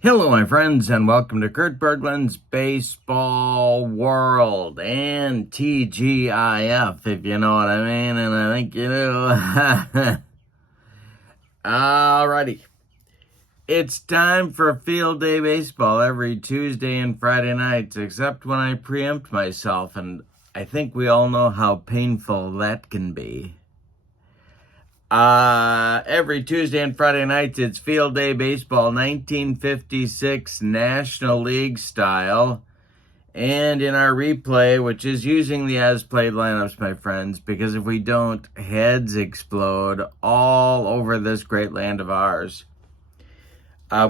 Hello, my friends, and welcome to Kurt Berglund's Baseball World and TGIF, if you know what I mean, and I think you do. Alrighty. It's time for Field Day Baseball every Tuesday and Friday nights, except when I preempt myself, and I think we all know how painful that can be. Every Tuesday and Friday nights, it's Field Day Baseball, 1956 National League style. And in our replay, which is using the as-played lineups, my friends, because if we don't, heads explode all over this great land of ours.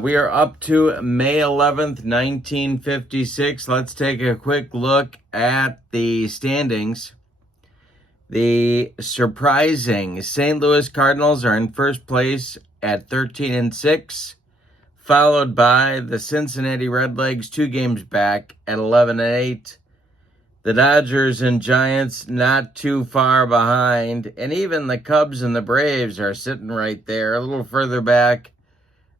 We are up to May 11th, 1956. Let's take a quick look at the standings. The surprising St. Louis Cardinals are in first place at 13-6, followed by the Cincinnati Redlegs 2 games back at 11-8. The Dodgers and Giants not too far behind, and even the Cubs and the Braves are sitting right there, a little further back.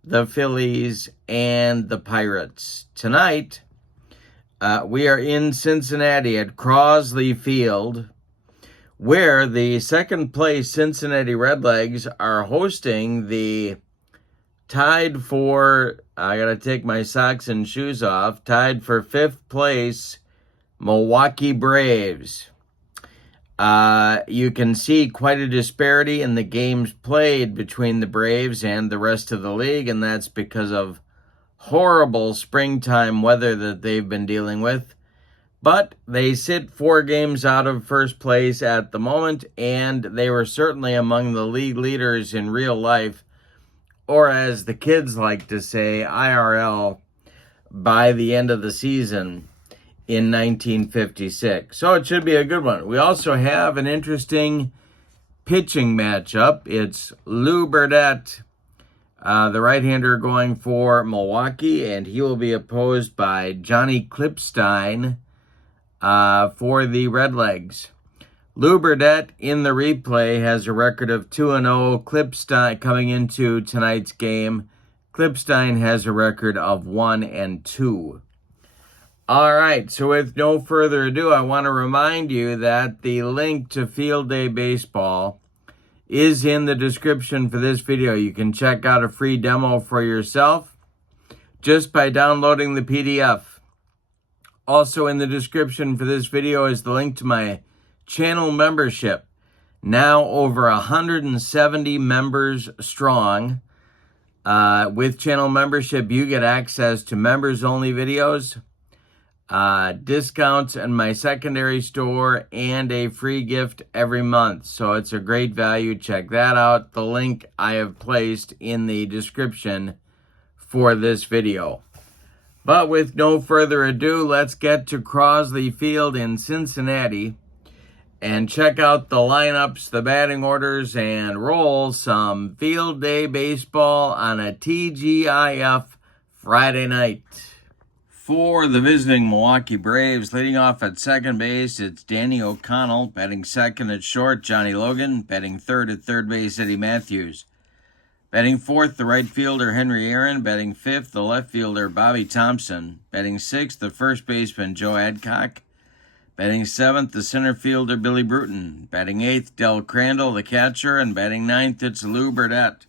The Phillies and the Pirates. Tonight, we are in Cincinnati at Crosley Field, where the second place Cincinnati Redlegs are hosting the tied for, I gotta take my socks and shoes off, tied for 5th place Milwaukee Braves. You can see quite a disparity in the games played between the Braves and the rest of the league, and that's because of horrible springtime weather that they've been dealing with. But they sit 4 games out of first place at the moment, and they were certainly among the league leaders in real life, or as the kids like to say, IRL, by the end of the season in 1956. So it should be a good one. We also have an interesting pitching matchup. It's Lou Burdette, the right-hander, going for Milwaukee, and he will be opposed by Johnny Klippstein, for the Redlegs. Lou Burdette in the replay has a record of 2-0. Klippstein, coming into tonight's game, Klippstein has a record of 1-2. All right, so with no further ado, I want to remind you that the link to Field Day Baseball is in the description for this video. You can check out a free demo for yourself just by downloading the PDF. Also in the description for this video is the link to my channel membership. Now over 170 members strong. With channel membership, you get access to members-only videos, discounts in my secondary store, and a free gift every month. So it's a great value. Check that out. The link I have placed in the description for this video. But with no further ado, let's get to Crosley Field in Cincinnati and check out the lineups, the batting orders, and roll some Field Day Baseball on a TGIF Friday night. For the visiting Milwaukee Braves, leading off at second base, it's Danny O'Connell. Batting second at short, Johnny Logan. Batting third at third base, Eddie Matthews. Batting fourth, the right fielder, Henry Aaron. Batting fifth, the left fielder, Bobby Thompson. Batting sixth, the first baseman, Joe Adcock. Batting seventh, the center fielder, Billy Bruton. Batting eighth, Del Crandall, the catcher. And batting ninth, it's Lou Burdette,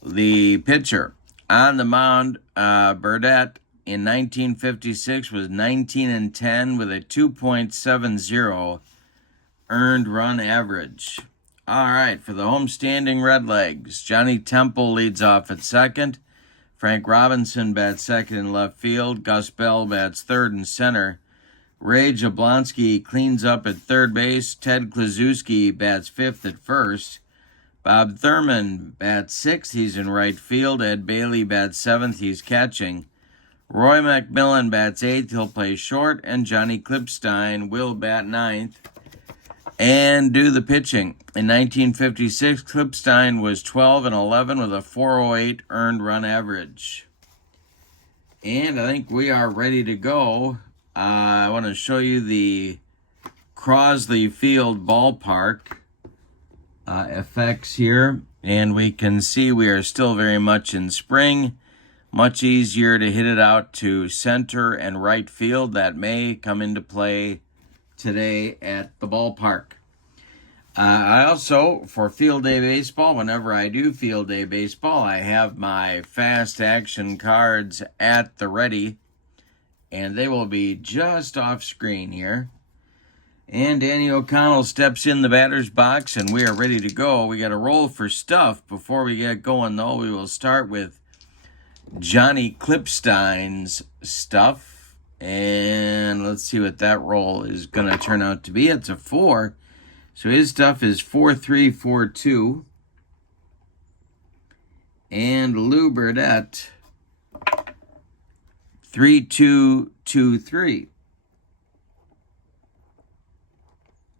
the pitcher. On the mound, Burdette in 1956 was 19-10 with a 2.70 earned run average. All right, for the homestanding Redlegs, Johnny Temple leads off at second. Frank Robinson bats second in left field. Gus Bell bats third in center. Ray Jablonski cleans up at third base. Ted Kluszewski bats fifth at first. Bob Thurman bats sixth. He's in right field. Ed Bailey bats seventh. He's catching. Roy McMillan bats eighth. He'll play short. And Johnny Klippstein will bat ninth and do the pitching. In 1956, Klippstein was 12-11 with a 4.08 earned run average. And I think we are ready to go. I want to show you the Crosley Field ballpark effects here. And we can see we are still very much in spring. Much easier to hit it out to center and right field. That may come into play today at the ballpark. I also, for field day baseball, whenever I do field day baseball, I have my fast action cards at the ready, and they will be just off screen here. And Danny O'Connell steps in the batter's box, and we are ready to go. We got a roll for stuff. Before we get going, though, we will start with Johnny Klippstein's stuff. And let's see what that roll is going to turn out to be. It's a 4. So his stuff is 4342. And Lou Burdette, 3223.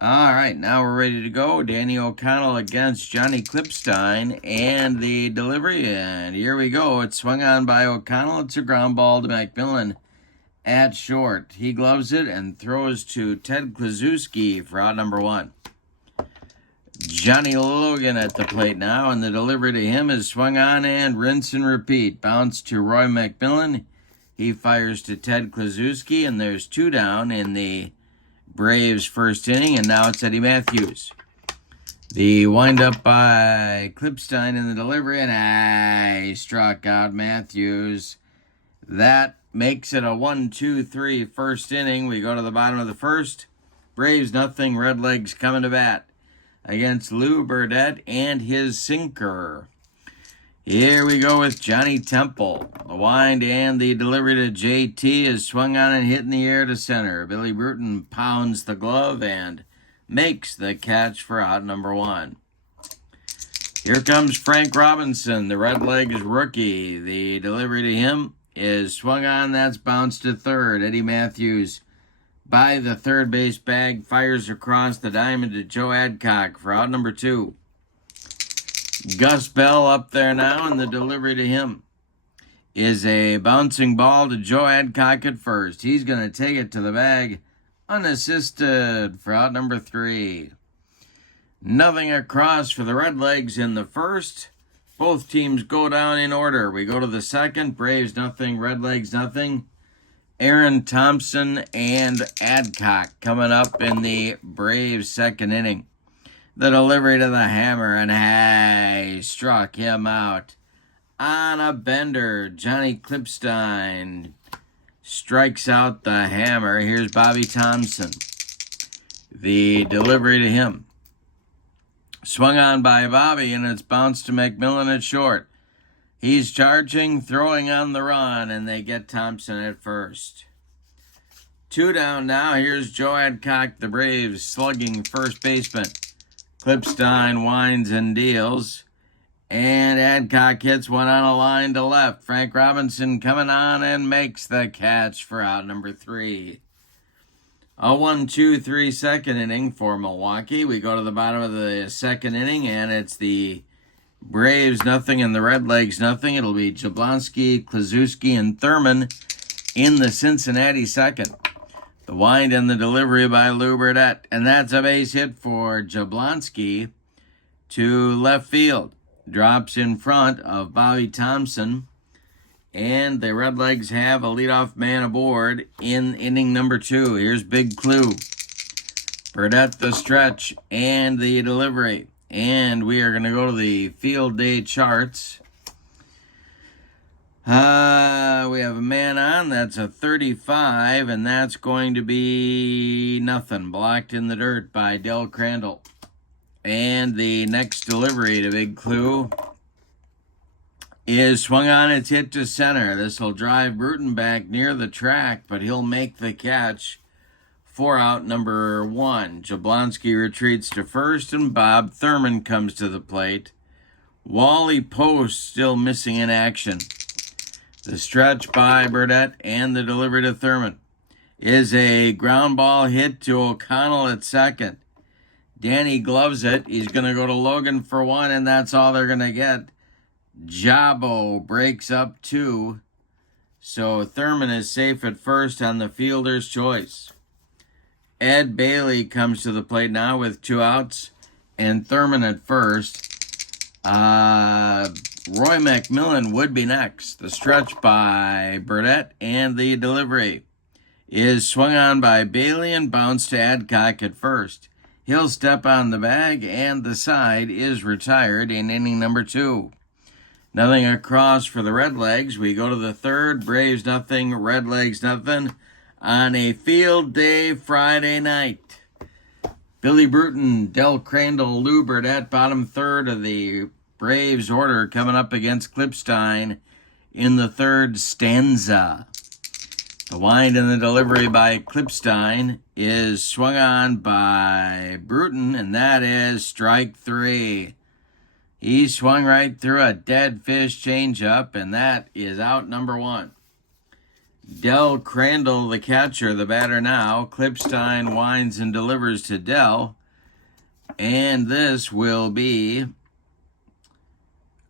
All right, now we're ready to go. Danny O'Connell against Johnny Klippstein, and the delivery, and here we go. It's swung on by O'Connell. It's a ground ball to McMillan at short. He gloves it and throws to Ted Kluszewski for out number 1. Johnny Logan at the plate now, and the delivery to him is swung on and rinse and repeat. Bounce to Roy McMillan. He fires to Ted Kluszewski, and there's 2 down in the Braves' first inning, and now it's Eddie Matthews. The windup by Klippstein in the delivery, and he struck out Matthews. That makes it a 1-2-3 first inning. We go to the bottom of the first. Braves nothing. Redlegs coming to bat against Lou Burdette and his sinker. Here we go with Johnny Temple. The wind and the delivery to JT is swung on and hit in the air to center. Billy Bruton pounds the glove and makes the catch for out number 1. Here comes Frank Robinson, the Redlegs rookie. The delivery to him is swung on. That's bounced to third. Eddie Matthews by the third base bag fires across the diamond to Joe Adcock for out number 2. Gus Bell up there now, and the delivery to him is a bouncing ball to Joe Adcock at first. He's going to take it to the bag unassisted for out number 3. Nothing across for the Redlegs in the first. Both teams go down in order. We go to the second. Braves nothing, Redlegs nothing. Aaron Thompson and Adcock coming up in the Braves second inning. The delivery to the hammer, and he struck him out on a bender. Johnny Klippstein strikes out the hammer. Here's Bobby Thompson. The delivery to him. Swung on by Bobby, and it's bounced to McMillan at short. He's charging, throwing on the run, and they get Thompson at first. 2 down now. Here's Joe Adcock, the Braves slugging first baseman. Klippstein winds and deals, and Adcock hits one on a line to left. Frank Robinson coming on and makes the catch for out number 3. A 1-2-3 second inning for Milwaukee. We go to the bottom of the second inning, and it's the Braves nothing and the Redlegs nothing. It'll be Jablonski, Kluszewski, and Thurman in the Cincinnati second. The wind and the delivery by Lou Burdette. And that's a base hit for Jablonski to left field. Drops in front of Bobby Thompson. And the Redlegs have a leadoff man aboard in inning number 2. Here's Big Clue. Burdette the stretch and the delivery. And we are going to go to the field day charts. We have a man on. That's a 35, and that's going to be nothing. Blocked in the dirt by Del Crandall. And the next delivery to Big Clue is swung on. It's hit to center. This will drive Bruton back near the track, but he'll make the catch for out number 1. Jablonski retreats to first, and Bob Thurman comes to the plate. Wally Post still missing in action. The stretch by Burdette and the delivery to Thurman is a ground ball hit to O'Connell at second. Danny gloves it. He's going to go to Logan for 1, and that's all they're going to get. Jabo breaks up 2. So Thurman is safe at first on the fielder's choice. Ed Bailey comes to the plate now with 2 outs, and Thurman at first. Roy McMillan would be next. The stretch by Burdette, and the delivery is swung on by Bailey and bounced to Adcock at first. He'll step on the bag, and the side is retired in inning number 2. Nothing across for the Redlegs. We go to the third. Braves nothing, Redlegs nothing on a field day Friday night. Billy Bruton, Del Crandall, Lou Burdette, bottom third of the Braves order coming up against Klippstein in the third stanza. The wind and the delivery by Klippstein is swung on by Bruton, and that is strike 3. He swung right through a dead fish changeup, and that is out number 1. Del Crandall, the catcher, the batter now. Klippstein winds and delivers to Del, and this will be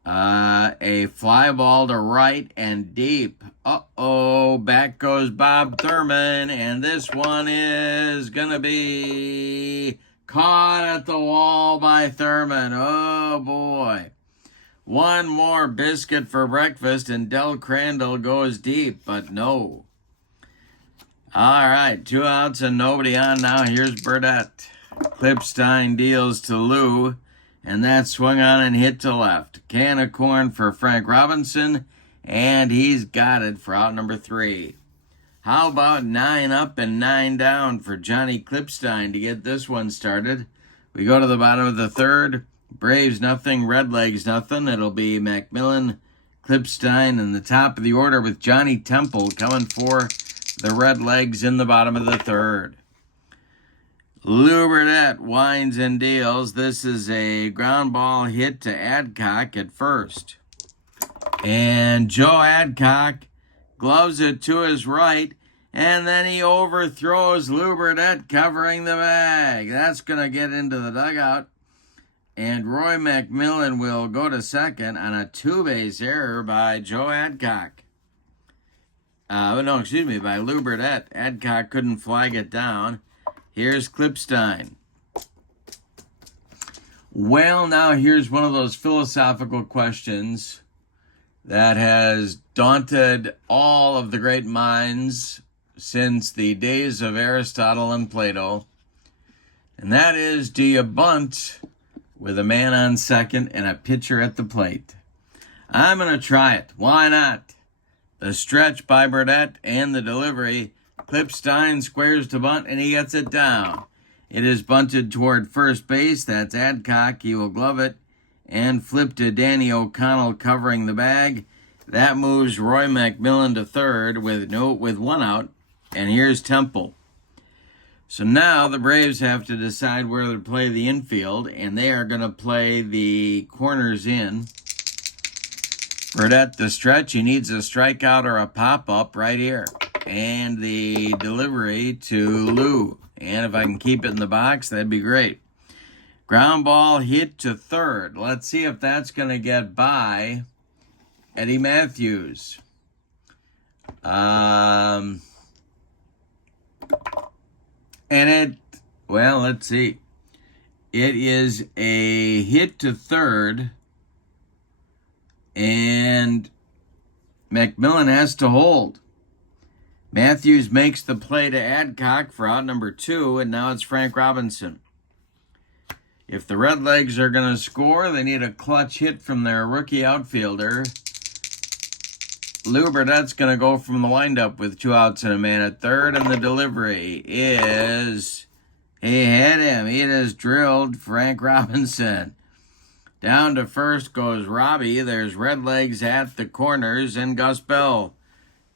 a fly ball to right and deep. Back goes Bob Thurman, and this one is going to be caught at the wall by Thurman. Oh, boy. One more biscuit for breakfast, and Del Crandall goes deep, but no. All right, 2 outs and nobody on now. Here's Burdette. Klippstein deals to Lou, and that swung on and hit to left. Can of corn for Frank Robinson, and he's got it for out number 3. How about 9 up and 9 down for Johnny Klippstein to get this one started? We go to the bottom of the third. Braves nothing, Redlegs nothing. It'll be McMillan, Klippstein in the top of the order with Johnny Temple coming for the Redlegs in the bottom of the third. Lou Burdette winds and deals. This is a ground ball hit to Adcock at first. And Joe Adcock gloves it to his right, and then he overthrows Lou Burdette covering the bag. That's going to get into the dugout. And Roy McMillan will go to second on a 2-base error by Joe Adcock. By Lou Burdette. Adcock couldn't flag it down. Here's Klippstein. Well, now here's one of those philosophical questions that has daunted all of the great minds since the days of Aristotle and Plato. And that is, do you bunt with a man on second and a pitcher at the plate? I'm going to try it. Why not? The stretch by Burdette and the delivery. Klippstein squares to bunt, and he gets it down. It is bunted toward first base. That's Adcock. He will glove it and flip to Danny O'Connell covering the bag. That moves Roy McMillan to third with 1 out. And here's Temple. So now the Braves have to decide whether to play the infield, and they are going to play the corners in. Burdette, the stretch, he needs a strikeout or a pop-up right here. And the delivery to Lou. And if I can keep it in the box, that'd be great. Ground ball hit to third. Let's see if that's going to get by Eddie Matthews. Let's see. It is a hit to third, and McMillan has to hold. Matthews makes the play to Adcock for out number 2, and now it's Frank Robinson. If the Redlegs are going to score, they need a clutch hit from their rookie outfielder. Lou Burdette's going to go from the windup with 2 outs and a man at third, and the delivery is... He hit him. He just drilled Frank Robinson. Down to first goes Robbie. There's Redlegs at the corners, and Gus Bell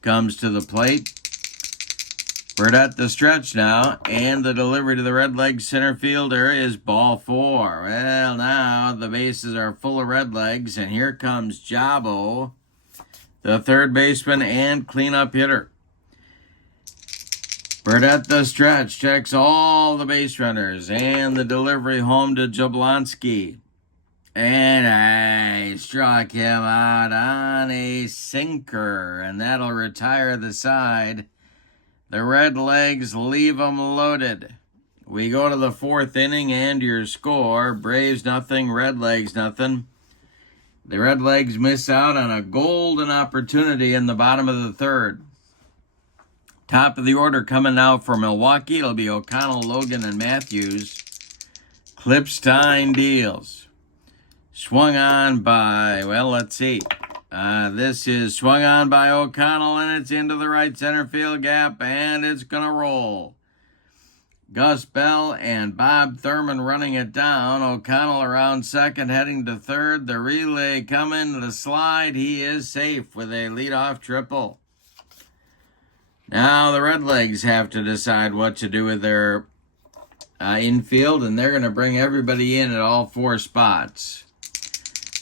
comes to the plate. Burdette the stretch now, and the delivery to the Redlegs center fielder is ball 4. Well, now the bases are full of Redlegs, and here comes Jabo, the third baseman and cleanup hitter. Burdette the stretch checks all the base runners, and the delivery home to Jablonski. And I struck him out on a sinker, and that'll retire the side. The Redlegs leave them loaded. We go to the 4th inning, and your score, Braves nothing, Redlegs nothing. The Redlegs miss out on a golden opportunity in the bottom of the third. Top of the order coming now for Milwaukee. It'll be O'Connell, Logan, and Matthews. Klippstein deals. Swung on by, well, let's see. This is swung on by O'Connell, and it's into the right center field gap, and it's going to roll. Gus Bell and Bob Thurman running it down. O'Connell around second, heading to third. The relay coming, the slide. He is safe with a leadoff triple. Now the Redlegs have to decide what to do with their infield, and they're going to bring everybody in at all four spots.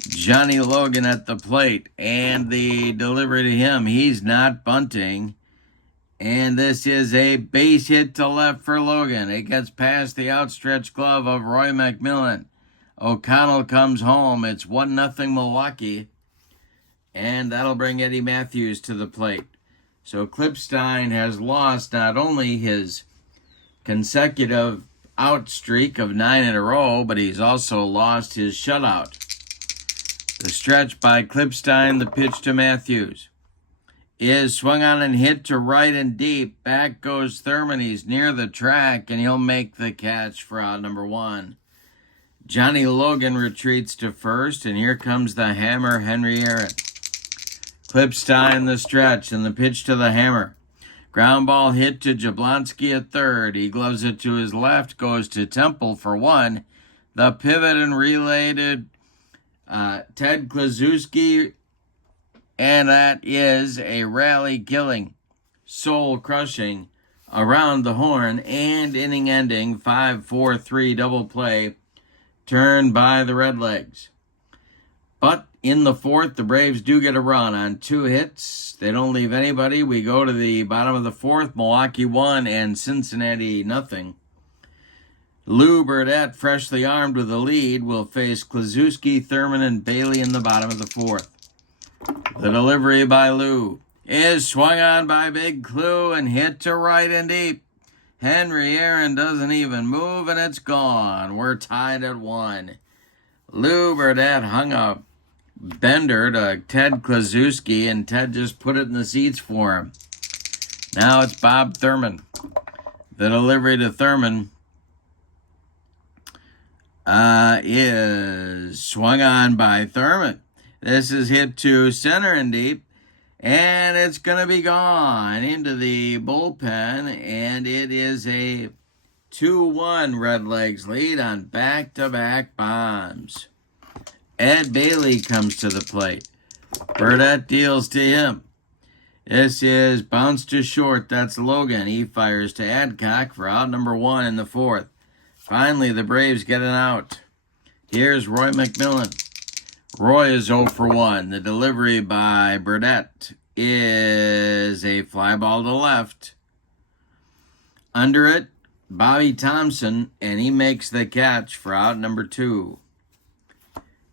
Johnny Logan at the plate, and the delivery to him. He's not bunting. And this is a base hit to left for Logan. It gets past the outstretched glove of Roy McMillan. O'Connell comes home. It's 1-0 Milwaukee. And that'll bring Eddie Matthews to the plate. So Klippstein has lost not only his consecutive out streak of 9 in a row, but he's also lost his shutout. The stretch by Klippstein, the pitch to Matthews, is swung on and hit to right and deep. Back goes Thurman. He's near the track, and he'll make the catch for out number 1. Johnny Logan retreats to first, and here comes the hammer, Henry Aaron. Klippstein the stretch, and the pitch to the hammer. Ground ball hit to Jablonski at third. He gloves it to his left, goes to Temple for 1. The pivot and relay to Ted Kluszewski, and that is a rally-killing, soul-crushing, around the horn and inning-ending 5-4-3 double play turned by the Redlegs. But in the fourth, the Braves do get a run on 2 hits. They don't leave anybody. We go to the bottom of the fourth. Milwaukee 1 and Cincinnati 0. Lou Burdette, freshly armed with the lead, will face Kluszewski, Thurman, and Bailey in the bottom of the fourth. The delivery by Lou is swung on by Big Clue and hit to right and deep. Henry Aaron doesn't even move, and it's gone. We're tied at 1. Lou Burdette hung a bender to Ted Kluszewski, and Ted just put it in the seats for him. Now it's Bob Thurman. The delivery to Thurman is swung on by Thurman. This is hit to center and deep, and it's going to be gone into the bullpen, and it is a 2-1 Redlegs lead on back-to-back bombs. Ed Bailey comes to the plate. Burdette deals to him. This is bounced to short. That's Logan. He fires to Adcock for out number 1 in the fourth. Finally, the Braves get an out. Here's Roy McMillan. Roy is 0 for 1. The delivery by Burdette is a fly ball to left. Under it, Bobby Thompson, and he makes the catch for out number 2.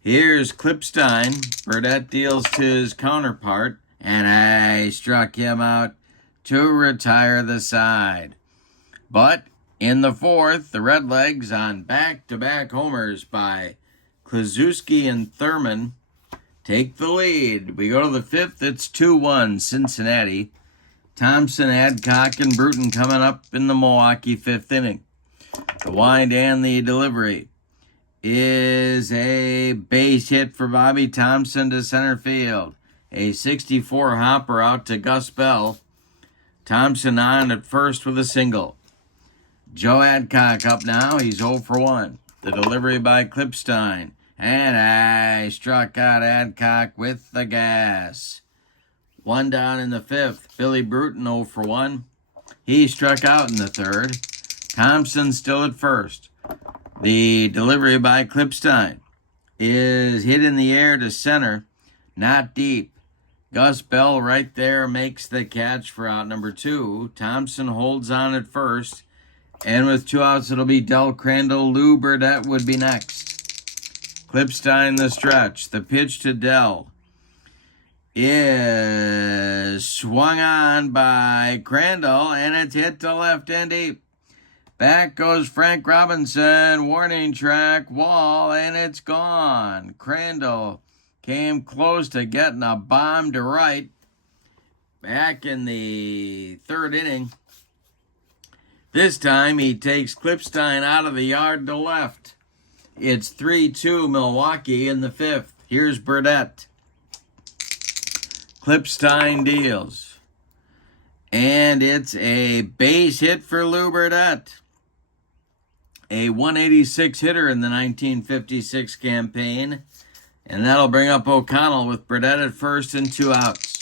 Here's Klippstein. Burdette deals to his counterpart, and I struck him out to retire the side. But in the fourth, the Redlegs on back-to-back homers by Kluszewski and Thurman take the lead. We go to the fifth. It's 2-1 Cincinnati. Thompson, Adcock, and Bruton coming up in the Milwaukee fifth inning. The wind and the delivery is a base hit for Bobby Thompson to center field. A 64 hopper out to Gus Bell. Thompson on at first with a single. Joe Adcock up now. He's 0 for 1. The delivery by Klippstein. And I struck out Adcock with the gas. 1 down in the fifth. Billy Bruton 0 for 1. He struck out in the third. Thompson still at first. The delivery by Klippstein is hit in the air to center. Not deep. Gus Bell right there makes the catch for out number 2. Thompson holds on at first. And with 2 outs, it'll be Del Crandall. Lou Burdette would be next. Klippstein the stretch. The pitch to Del is swung on by Crandall, and it's hit to left and deep. Back goes Frank Robinson. Warning track, wall, and it's gone. Crandall came close to getting a bomb to right back in the third inning. This time he takes Klippstein out of the yard to left. It's 3-2 Milwaukee in the fifth. Here's Burdette. Klippstein deals. And it's a base hit for Lou Burdette. A 186 hitter in the 1956 campaign. And that'll bring up O'Connell with Burdette at first and 2 outs.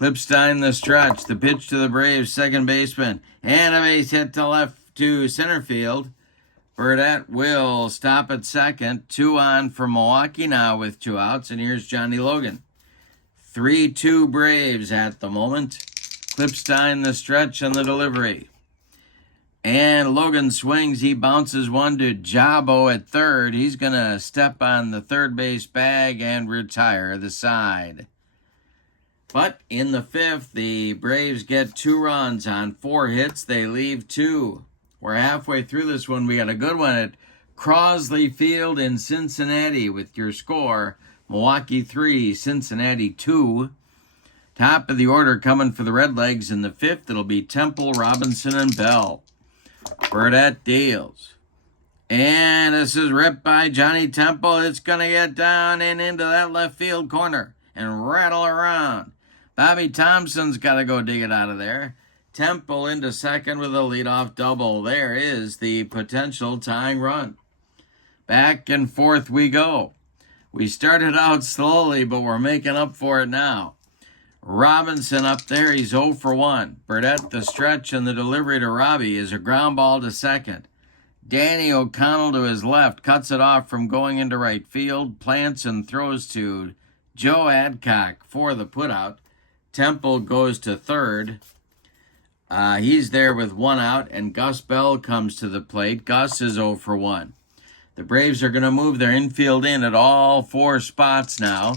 Klippstein the stretch. The pitch to the Braves second baseman. And a base hit to left to center field. Burdette will stop at second. 2 on for Milwaukee now with 2 outs. And here's Johnny Logan. 3-2 Braves at the moment. Klippstein the stretch on the delivery. And Logan swings. He bounces one to Jabo at third. He's going to step on the third base bag and retire the side. But in the fifth, the Braves get 2 runs on 4 hits. They leave 2. We're halfway through this one. We got a good one at Crosley Field in Cincinnati with your score. Milwaukee 3, Cincinnati 2. Top of the order coming for the Redlegs in the fifth. It'll be Temple, Robinson, and Bell. Burdette deals. And this is ripped by Johnny Temple. It's going to get down and into that left field corner and rattle around. Bobby Thompson's got to go dig it out of there. Temple into second with a leadoff double. There is the potential tying run. Back and forth we go. We started out slowly, but we're making up for it now. Robinson up there, he's 0 for 1. Burdette, the stretch and the delivery to Robbie is a ground ball to second. Danny O'Connell to his left cuts it off from going into right field, plants and throws to Joe Adcock for the putout. Temple goes to third. He's there with 1 out, and Gus Bell comes to the plate. Gus is 0 for 1. The Braves are going to move their infield in at all 4 spots now.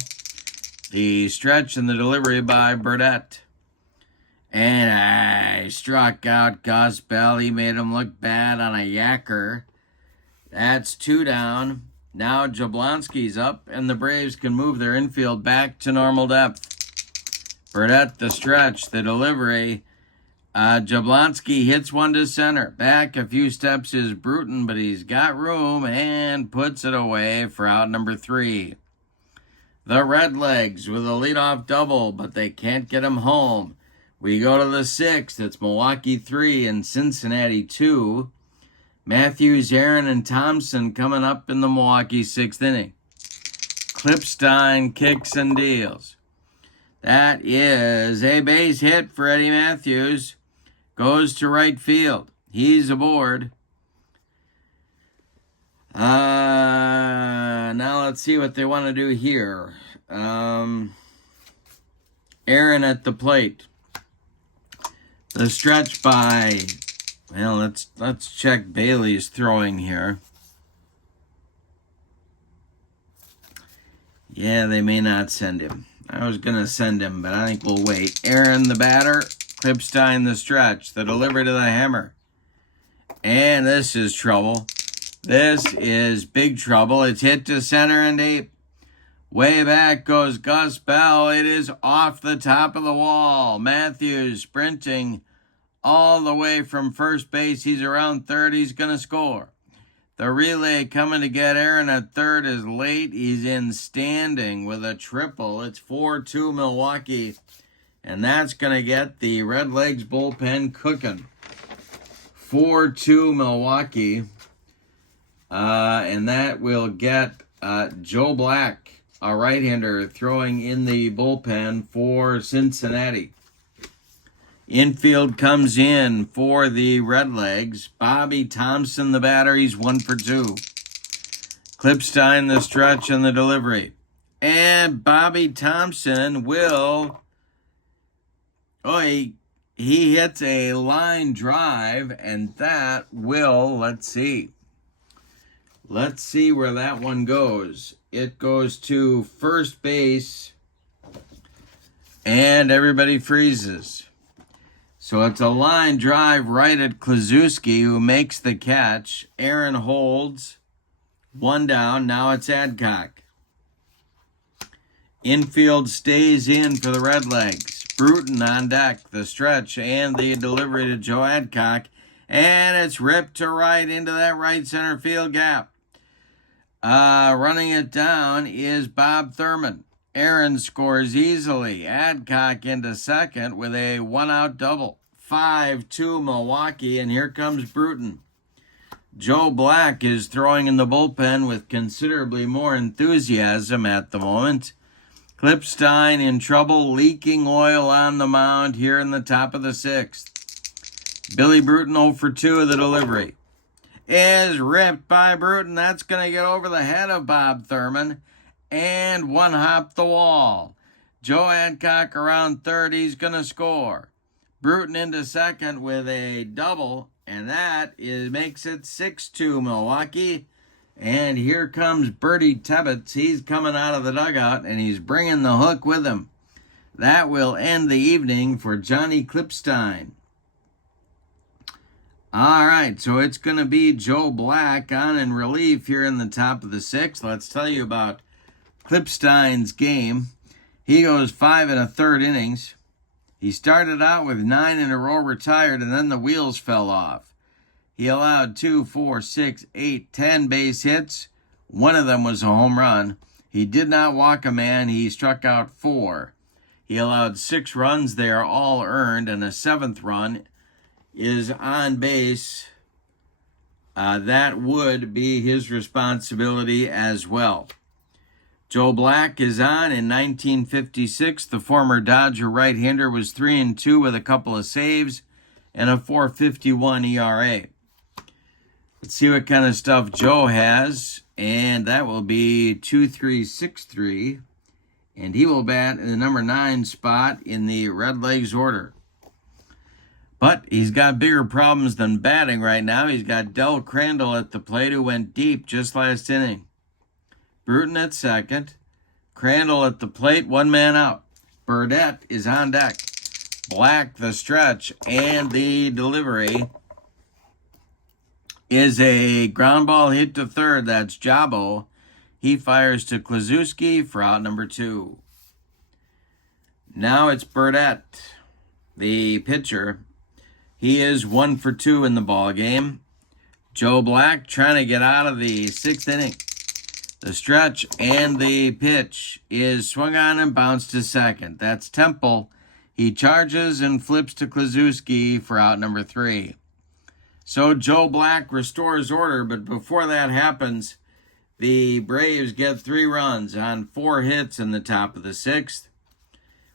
The stretch and the delivery by Burdette. And I struck out Gus Bell. He made him look bad on a yacker. That's 2 down. Now Jablonski's up, and the Braves can move their infield back to normal depth. Burdette the stretch, the delivery. Jablonski hits one to center. Back a few steps is Bruton, but he's got room and puts it away for out number 3. The Redlegs with a leadoff double, but they can't get him home. We go to the 6th. It's Milwaukee 3 and Cincinnati 2. Matthews, Aaron, and Thompson coming up in the Milwaukee 6th inning. Klippstein kicks and deals. That is a base hit for Eddie Matthews. Goes to right field. He's aboard. Now let's see what they want to do here. Aaron at the plate. The stretch by, well, let's check Bailey's throwing here. Yeah, they may not send him. I was going to send him, but I think we'll wait. Aaron the batter. Klippstein the stretch. The delivery to the hammer. And this is trouble. This is big trouble. It's hit to center and deep. Way back goes Gus Bell. It is off the top of the wall. Matthews sprinting all the way from first base. He's around third. He's going to score. The relay coming to get Aaron at third is late. He's in standing with a triple. It's 4-2 Milwaukee. And that's going to get the Redlegs bullpen cooking. 4-2 Milwaukee. And that will get Joe Black, a right-hander, throwing in the bullpen for Cincinnati. Infield comes in for the Redlegs. Bobby Thompson, the batter, he's 1 for 2. Klippstein, the stretch and the delivery. And Bobby Thompson will... he hits a line drive, and that will, let's see where that one goes. It goes to first base, and everybody freezes. So it's a line drive right at Kluszewski, who makes the catch. Aaron holds. 1 down. Now it's Adcock. Infield stays in for the Redlegs. Bruton on deck, the stretch and the delivery to Joe Adcock. And it's ripped to right into that right center field gap. Running it down is Bob Thurman. Aaron scores easily. Adcock into second with a one-out double. 5-2 Milwaukee, and here comes Bruton. Joe Black is throwing in the bullpen with considerably more enthusiasm at the moment. Klippstein in trouble, leaking oil on the mound here in the top of the sixth. Billy Bruton 0 for 2 of the delivery. Is ripped by Bruton. That's going to get over the head of Bob Thurman and one hop the wall. Joe Adcock around third. He's going to score. Bruton into second with a double, and that makes it 6-2 Milwaukee. And here comes Burdette. He's coming out of the dugout, and he's bringing the hook with him. That will end the evening for Johnny Klippstein. All right, so it's going to be Joe Black on in relief here in the top of the sixth. Let's tell you about Klippstein's game. He goes 5 1/3 innings. He started out with 9 in a row retired, and then the wheels fell off. He allowed 2, 4, 6, 8, 10 base hits. One of them was a home run. He did not walk a man. He struck out 4. He allowed 6 runs. They are all earned, and a 7th run is on base. That would be his responsibility as well. Joe Black is on in 1956. The former Dodger right-hander was 3-2 with a couple of saves and a 4.51 ERA. Let's see what kind of stuff Joe has, and that will be 2-3-6-3, and he will bat in the number 9 spot in the Redlegs order. But he's got bigger problems than batting right now. He's got Del Crandall at the plate, who went deep just last inning. Bruton at second. Crandall at the plate, one man out. Burdette is on deck. Black the stretch, and the delivery is a ground ball hit to third. That's Jabo. He fires to Kluszewski for out number 2. Now it's Burdette, the pitcher. He is 1 for 2 in the ball game. Joe Black trying to get out of the 6th inning. The stretch and the pitch is swung on and bounced to second. That's Temple. He charges and flips to Kluszewski for out number 3. So Joe Black restores order, but before that happens, the Braves get 3 runs on 4 hits in the top of the 6th.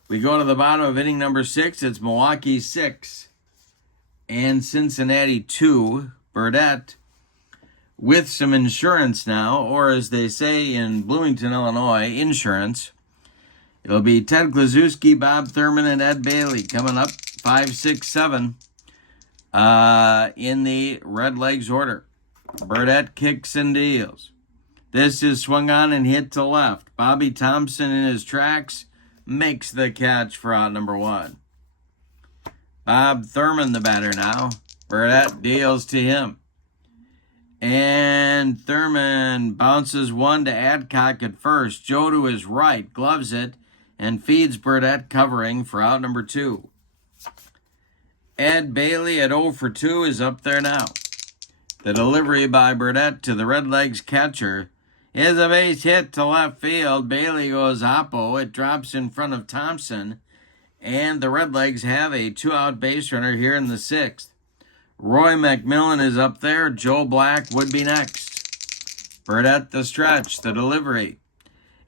We go to the bottom of inning number 6. It's Milwaukee 6 and Cincinnati 2. Burdette with some insurance now, or as they say in Bloomington, Illinois, insurance. It'll be Ted Kluszewski, Bob Thurman, and Ed Bailey coming up 5, 6, 7 in the Redlegs order. Burdette kicks and deals. This is swung on and hit to left. Bobby Thompson in his tracks makes the catch for out number 1. Bob Thurman, the batter now. Burdette deals to him. And Thurman bounces one to Adcock at first. Joe to his right, gloves it, and feeds Burdette covering for out number 2. Ed Bailey at 0 for 2 is up there now. The delivery by Burdette to the Redlegs catcher is a base hit to left field. Bailey goes oppo. It drops in front of Thompson, and the Redlegs have a 2-out base runner here in the 6th. Roy McMillan is up there. Joe Black would be next. Burdette the stretch. The delivery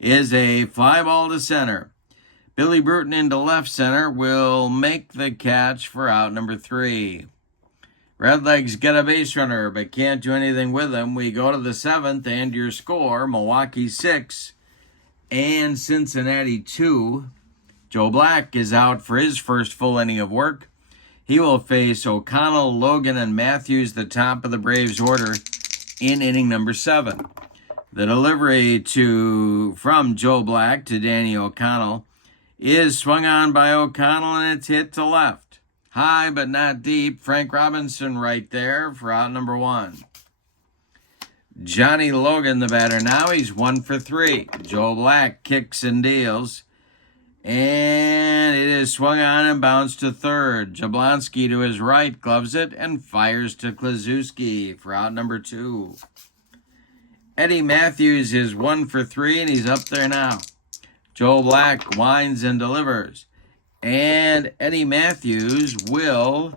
is a fly ball to center. Billy Bruton into left center will make the catch for out number 3. Redlegs get a base runner but can't do anything with him. We go to the 7th, and your score, Milwaukee 6 and Cincinnati 2. Joe Black is out for his first full inning of work. He will face O'Connell, Logan, and Matthews, the top of the Braves order, in inning number 7. The delivery from Joe Black to Danny O'Connell is swung on by O'Connell, and it's hit to left. High but not deep. Frank Robinson right there for out number 1. Johnny Logan, the batter now. He's 1 for 3. Joe Black kicks and deals. And it is swung on and bounced to third. Jablonski to his right, gloves it, and fires to Kluszewski for out number 2. Eddie Matthews is 1 for 3, and he's up there now. Joe Black winds and delivers. And Eddie Matthews will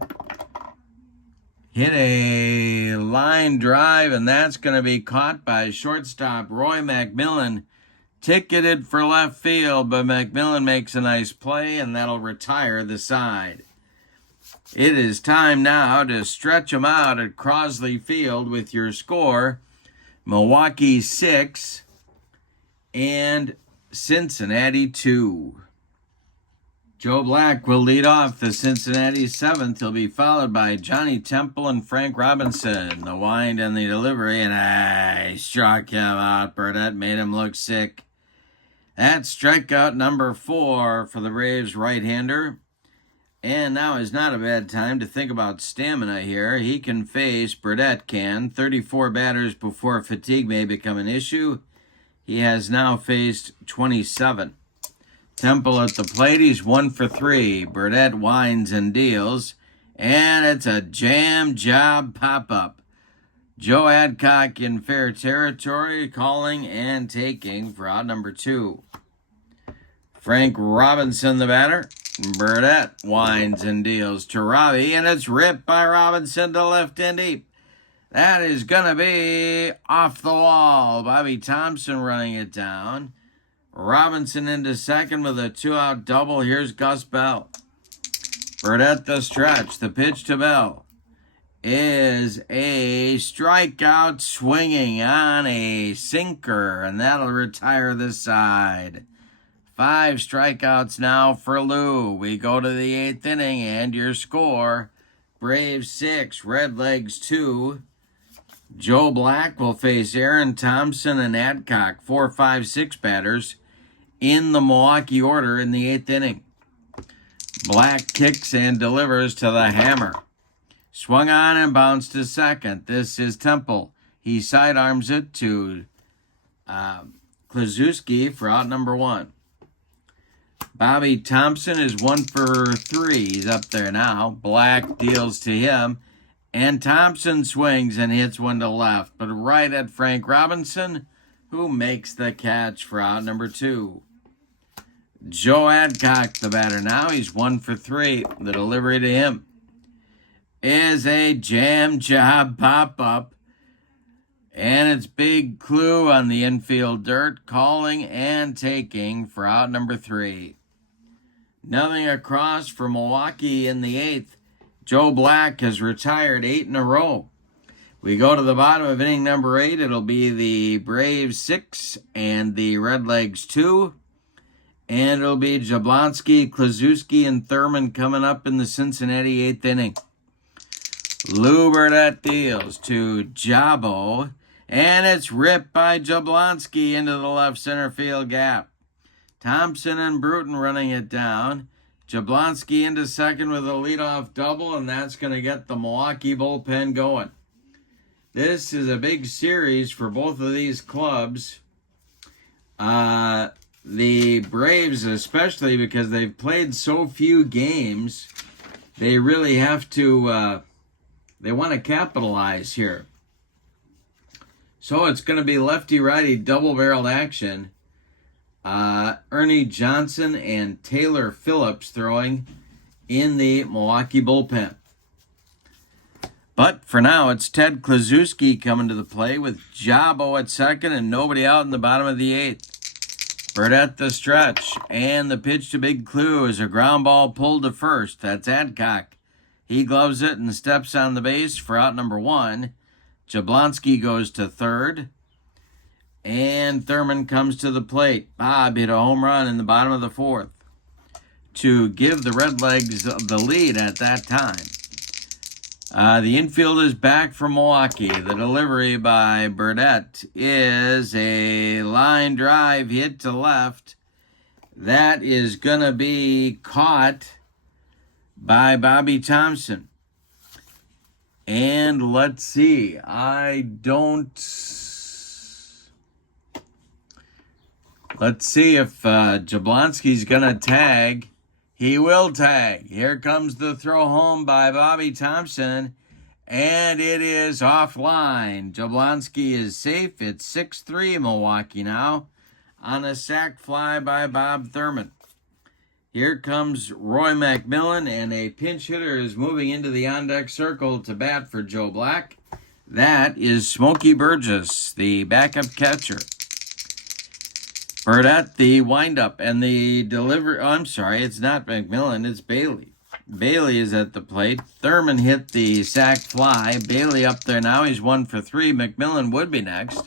hit a line drive, and that's going to be caught by shortstop Roy McMillan. Ticketed for left field, but McMillan makes a nice play, and that'll retire the side. It is time now to stretch them out at Crosley Field with your score. Milwaukee 6 and Cincinnati 2. Joe Black will lead off the Cincinnati 7th. He'll be followed by Johnny Temple and Frank Robinson. The wind and the delivery, and he struck him out. Burdette made him look sick. That's strikeout number 4 for the Braves right-hander. And now is not a bad time to think about stamina here. He can face, Burdette can, 34 batters before fatigue may become an issue. He has now faced 27. Temple at the plate, he's 1 for 3. Burdette winds and deals, and it's a jam job pop-up. Joe Adcock in fair territory, calling and taking for out number 2. Frank Robinson, the batter. Burdette winds and deals to Robbie, and it's ripped by Robinson to left and deep. That is going to be off the wall. Bobby Thompson running it down. Robinson into second with a 2-out double. Here's Gus Bell. Burdette the stretch. The pitch to Bell is a strikeout swinging on a sinker, and that'll retire the side. 5 strikeouts now for Lou. We go to the 8th inning, and your score, Braves 6, Redlegs 2. Joe Black will face Aaron Thompson and Adcock, 4, 5, 6 batters in the Milwaukee order in the 8th inning. Black kicks and delivers to the hammer. Swung on and bounced to second. This is Temple. He sidearms it to Kluszewski for out number 1. Bobby Thompson is 1 for 3. He's up there now. Black deals to him. And Thompson swings and hits one to left, but right at Frank Robinson, who makes the catch for out number 2. Joe Adcock, the batter now. He's 1 for 3. The delivery to him is a jam job pop-up. And it's Big Clue on the infield dirt, calling and taking for out number 3. Nothing across for Milwaukee in the 8th. Joe Black has retired 8 in a row. We go to the bottom of inning number 8. It'll be the Braves 6 and the Redlegs 2. And it'll be Jablonski, Kluszewski, and Thurman coming up in the Cincinnati 8th inning. Lou Burdette deals to Jabo. And it's ripped by Jablonski into the left center field gap. Thompson and Bruton running it down. Jablonski into second with a leadoff double, and that's going to get the Milwaukee bullpen going. This is a big series for both of these clubs. The Braves especially, because they've played so few games, they really have to, they want to capitalize here. So it's going to be lefty-righty double-barreled action. Ernie Johnson and Taylor Phillips throwing in the Milwaukee bullpen. But for now, it's Ted Kluszewski coming to the play with Jabo at second and nobody out in the bottom of the 8th. Burdette the stretch, and the pitch to Big Clue is a ground ball pulled to first. That's Adcock. He gloves it and steps on the base for out number 1. Jablonski goes to third. And Thurman comes to the plate. Bob hit a home run in the bottom of the 4th to give the Redlegs the lead at that time. The infield is back for Milwaukee. The delivery by Burdette is a line drive hit to left. That is going to be caught by Bobby Thompson. And let's see. I don't Let's see if Jablonski's going to tag. He will tag. Here comes the throw home by Bobby Thompson, and it is offline. Jablonski is safe. It's 6-3 Milwaukee now on a sac fly by Bob Thurman. Here comes Roy McMillan, and a pinch hitter is moving into the on-deck circle to bat for Joe Black. That is Smokey Burgess, the backup catcher. Burdette, the windup, and the delivery. Oh, I'm sorry, it's not McMillan, it's Bailey. Bailey is at the plate. Thurman hit the sac fly. Bailey up there now. He's 1 for 3. McMillan would be next.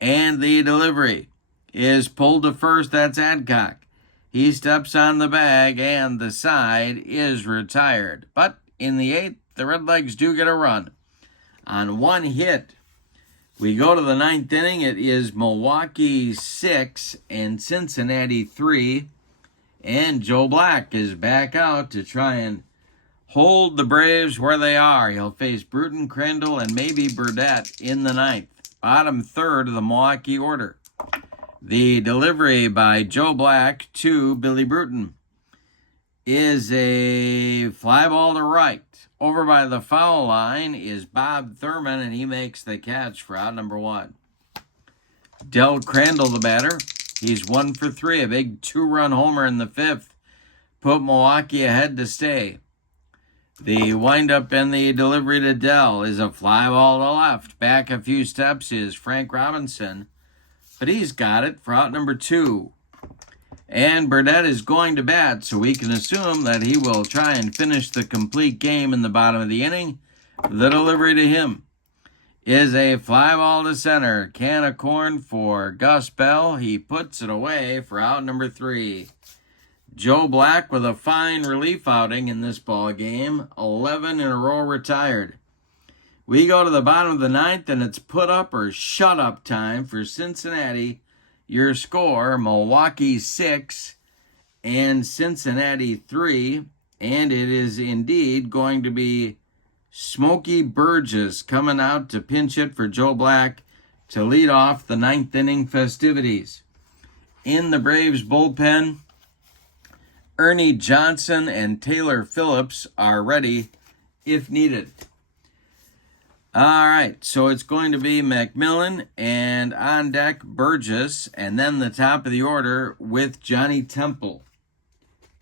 And the delivery is pulled to first. That's Adcock. He steps on the bag, and the side is retired. But in the 8th, the Redlegs do get a run. On one hit, we go to the 9th inning. It is Milwaukee 6 and Cincinnati 3. And Joe Black is back out to try and hold the Braves where they are. He'll face Bruton, Crandall, and maybe Burdette in the 9th. Bottom third of the Milwaukee order. The delivery by Joe Black to Billy Bruton is a fly ball to right. Over by the foul line is Bob Thurman, and he makes the catch for out number 1. Del Crandall, the batter. He's 1 for 3, a big 2-run homer in the 5th. Put Milwaukee ahead to stay. The windup and the delivery to Dell is a fly ball to left. Back a few steps is Frank Robinson, but he's got it for out number 2. And Burdette is going to bat, so we can assume that he will try and finish the complete game in the bottom of the inning. The delivery to him is a fly ball to center. Can of corn for Gus Bell. He puts it away for out number 3. Joe Black with a fine relief outing in this ball game. 11 in a row retired. We go to the bottom of the 9th, and it's put up or shut up time for Cincinnati. Your score, Milwaukee 6 and Cincinnati 3. And it is indeed going to be Smokey Burgess coming out to pinch hit for Joe Black to lead off the 9th inning festivities. In the Braves bullpen, Ernie Johnson and Taylor Phillips are ready if needed. All right, so it's going to be McMillan and on deck Burgess, and then the top of the order with Johnny Temple.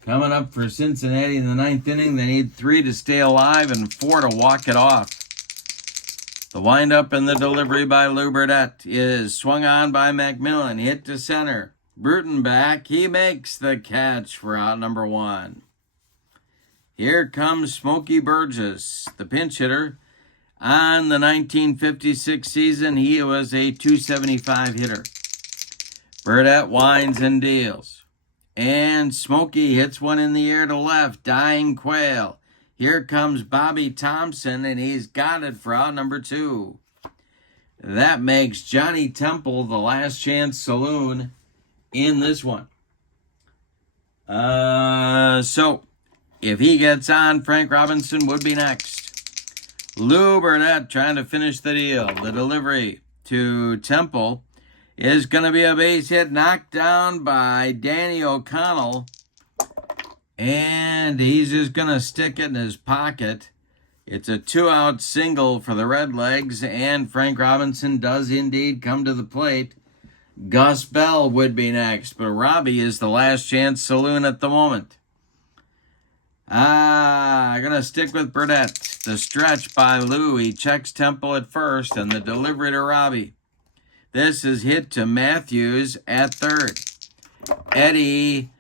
Coming up for Cincinnati in the 9th inning, they need 3 to stay alive and 4 to walk it off. The windup and the delivery by Lou Burdette is swung on by McMillan, hit to center. Bruton back, he makes the catch for out number 1. Here comes Smokey Burgess, the pinch hitter. On the 1956 season, he was a .275 hitter. Burdette winds and deals. And Smokey hits one in the air to left, dying quail. Here comes Bobby Thompson, and he's got it for out number 2. That makes Johnny Temple the last chance saloon in this one. So, if he gets on, Frank Robinson would be next. Lou Burdette trying to finish the deal. The delivery to Temple is going to be a base hit knocked down by Danny O'Connell. And he's just going to stick it in his pocket. It's a 2-out single for the Redlegs, and Frank Robinson does indeed come to the plate. Gus Bell would be next, but Robbie is the last chance saloon at the moment. I'm going to stick with Burdette. The stretch by Lou. He checks Temple at first, and the delivery to Robbie. This is hit to Matthews at third. Eddie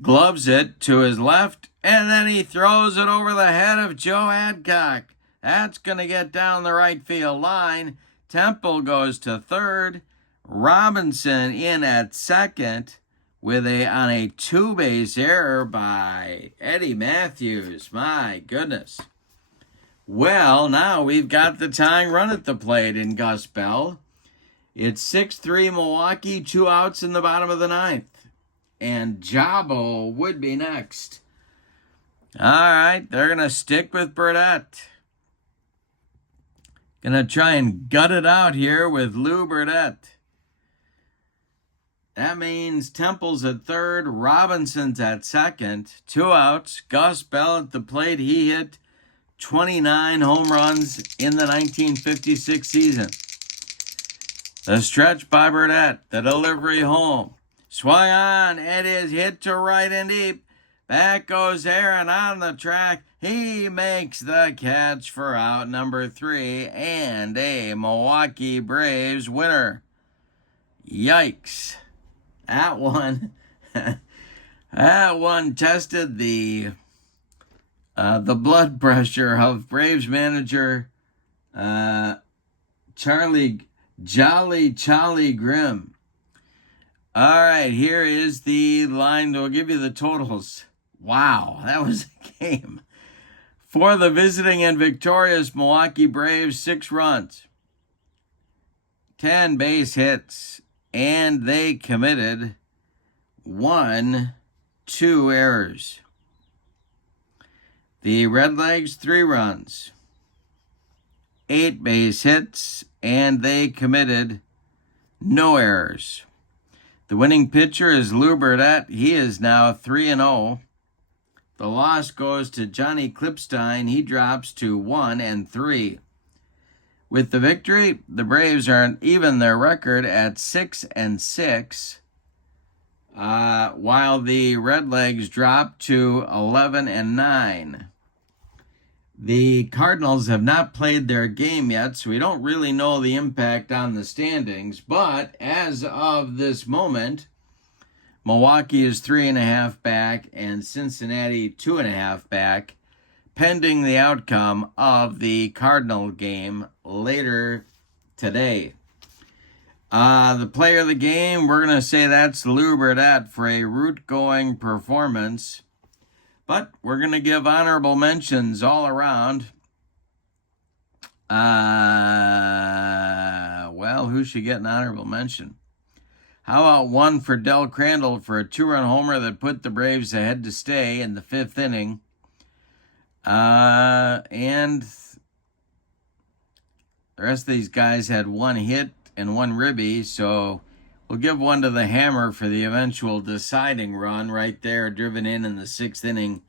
gloves it to his left, and then he throws it over the head of Joe Adcock. That's going to get down the right field line. Temple goes to third. Robinson in at second with on a 2-base error by Eddie Matthews. My goodness. Well, now we've got the tying run at the plate in Gus Bell. It's 6-3 Milwaukee, 2 outs in the bottom of the 9th. And Jabo would be next. All right, they're going to stick with Burdette. Going to try and gut it out here with Lou Burdette. That means Temple's at third, Robinson's at second. 2 outs. Gus Bell at the plate. He hit 29 home runs in the 1956 season. The stretch by Burdette. The delivery home. Swung on. It is hit to right and deep. Back goes Aaron on the track. He makes the catch for out number 3 and a Milwaukee Braves winner. Yikes. That one tested the blood pressure of Braves manager Jolly Charlie Grimm. All right, here is the line. We'll give you the totals. Wow, that was a game. For the visiting and victorious Milwaukee Braves, 6 runs, 10 base hits, and they committed 2 errors. The Redlegs, 3 runs, 8 base hits, and they committed no errors. The winning pitcher is Burdette. He is now 3-0. The loss goes to Johnny Klippstein. He drops to 1-3. With the victory, the Braves are even their record at 6-6, while the Redlegs drop to 11-9. The Cardinals have not played their game yet, so we don't really know the impact on the standings. But as of this moment, Milwaukee is 3.5 back and Cincinnati 2.5 back, pending the outcome of the Cardinal game later today. The player of the game, we're going to say that's Burdette for a root-going performance. But we're going to give honorable mentions all around. Well, who should get an honorable mention? How about one for Del Crandall for a 2-run homer that put the Braves ahead to stay in the 5th inning? And the rest of these guys had 1 hit and 1 ribby, so we'll give one to the Hammer for the eventual deciding run right there, driven in the 6th inning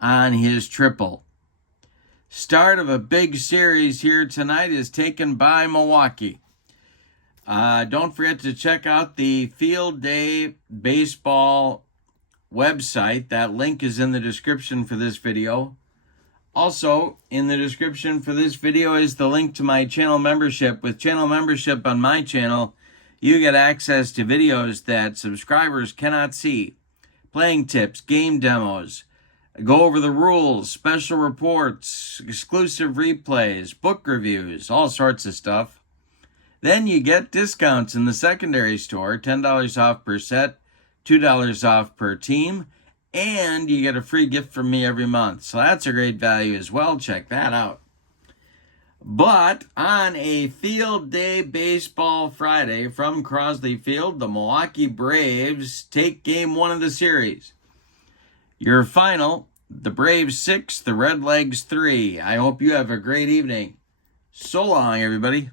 on his triple. Start of a big series here tonight is taken by Milwaukee. Don't forget to check out the Field Day Baseball website. That link is in the description for this video. Also, in the description for this video is the link to my channel membership. With channel membership on my channel, you get access to videos that subscribers cannot see. Playing tips, game demos, go over the rules, special reports, exclusive replays, book reviews, all sorts of stuff. Then you get discounts in the secondary store, $10 off per set, $2 off per team, and you get a free gift from me every month. So that's a great value as well. Check that out. But on a Field Day Baseball Friday from Crosley Field, the Milwaukee Braves take Game 1 of the series. Your final, the Braves 6, the Redlegs 3. I hope you have a great evening. So long, everybody.